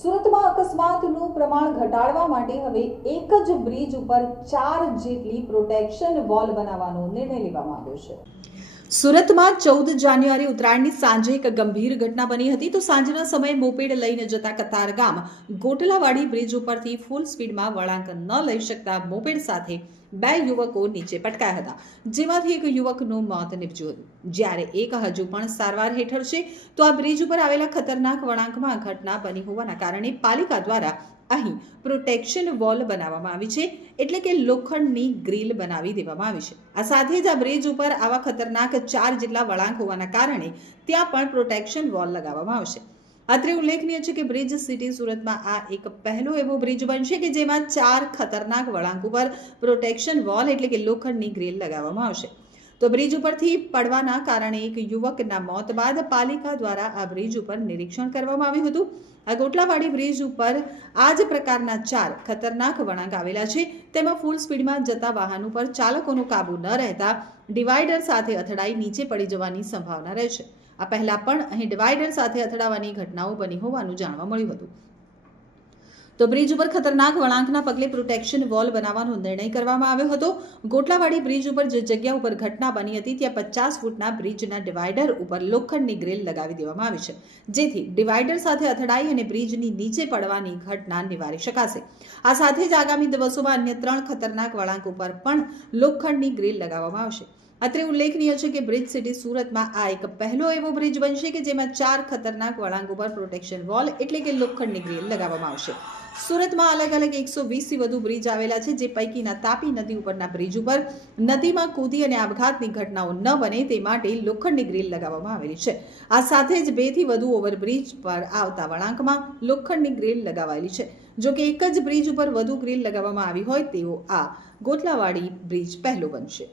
સુરતમાં અકસ્માતનું પ્રમાણ ઘટાડવા માટે હવે એક જ બ્રિજ ઉપર ચાર જેટલી પ્રોટેક્શન વોલ બનાવવાનો નિર્ણય લેવામાં આવ્યો છે. સુરતમાં ચૌદ જાન્યુઆરી ઉત્તરાયણની સાંજે એક ગંભીર ઘટના બની હતી. તો સાંજના સમયે મોપેડ લઈને જતા કતારગામ ગોટલાવાડી બ્રિજ ઉપરથી ફૂલ સ્પીડમાં વળાંક ન લઈ શકતા મોપેડ સાથે બે યુવકો નીચે પટકાયા હતા. જેમાંથી એક યુવકનું મોત નીપજ્યું. હતું જ્યારે એક હજુ પણ સારવાર હેઠળ છે. તો આ બ્રિજ ઉપર આવેલા ખતરનાક વળાંકમાં ઘટના બની હોવાના કારણે પાલિકા દ્વારા અહીં પ્રોટેક્શન વોલ બનાવવામાં આવી છે, એટલે કે લોખંડની ગ્રીલ બનાવી દેવામાં આવી છે. આ સાથે જ આ બ્રિજ ઉપર આવા ખતરનાક ચાર જેટલા વળાંક હોવાના કારણે ત્યાં પણ પ્રોટેક્શન વોલ લગાવવામાં આવશે. અત્રે ઉલ્લેખનીય છે કે બ્રિજ સિટી સુરતમાં આ એક પહેલો એવો બ્રિજ બનશે કે જેમાં ચાર ખતરનાક વળાંક ઉપર પ્રોટેક્શન વોલ એટલે કે લોખંડની ગ્રીલ લગાવવામાં આવશે. તો બ્રિજ ઉપરથી પડવાના કારણે એક યુવકના મોત બાદ પાલિકા દ્વારા આ બ્રિજ ઉપર નિરીક્ષણ કરવામાં આવ્યું હતું. આ ગોટલાવાડી બ્રિજ ઉપર આ જ પ્રકારના ચાર ખતરનાક વળાંક આવેલા છે. તેમાં ફૂલ સ્પીડમાં જતા વાહન ઉપર ચાલકોનો કાબુ ન રહેતા ડિવાઈડર સાથે અથડાઈ નીચે પડી જવાની સંભાવના રહેશે. આ પહેલા પણ અહીં ડિવાઈડર સાથે અથડાવાની ઘટનાઓ બની હોવાનું જાણવા મળ્યું હતું. તો બ્રિજ ઉપર ખતરનાક વળાંકના પગલે પ્રોટેક્શન વોલ બનાવવાનો નિર્ણય કરવામાં આવ્યો હતો. ગોટલાવાડી બ્રિજ ઉપર જે જગ્યા ઉપર ઘટના બની હતી, ત્યાં પચાસ ફૂટના બ્રિજના ડિવાઈડર ઉપર લોખંડની ગ્રીલ લગાવી દેવામાં આવી છે. જેથી ડિવાઈડર સાથે અથડાઈ અને બ્રિજની નીચે પડવાની ઘટના નિવારી શકાશે. આ સાથે જ આગામી દિવસોમાં અન્ય ત્રણ ખતરનાક વળાંક ઉપર પણ લોખંડની ગ્રીલ લગાવવામાં આવશે. અત્રે ઉલ્લેખનીય છે કે બ્રિજ સિટી સુરતમાં આ એક પહેલો એવો બ્રિજ બનશે કે જેમાં ચાર ખતરનાક વળાંક ઉપર પ્રોટેક્શન વોલ એટલે કે લોખંડની ગ્રીલ લગાવવામાં આવશે. સુરતમાં અલગ અલગ એકસો વીસથી વધુ બ્રિજ આવેલા છે જે પૈકીના તાપી નદી ઉપરના બ્રિજ ઉપર નદીમાં કૂદી અને આપઘાતની ઘટનાઓ ન બને તે માટે લોખંડની ગ્રીલ લગાવવામાં આવેલી છે. આ સાથે જ બેથી વધુ ઓવરબ્રિજ પર આવતા વળાંકમાં લોખંડની ગ્રીલ લગાવાયેલી છે. જો કે એક જ બ્રિજ ઉપર વધુ ગ્રીલ લગાવવામાં આવી હોય તેવો આ ગોટલાવાડી બ્રિજ પહેલો બનશે.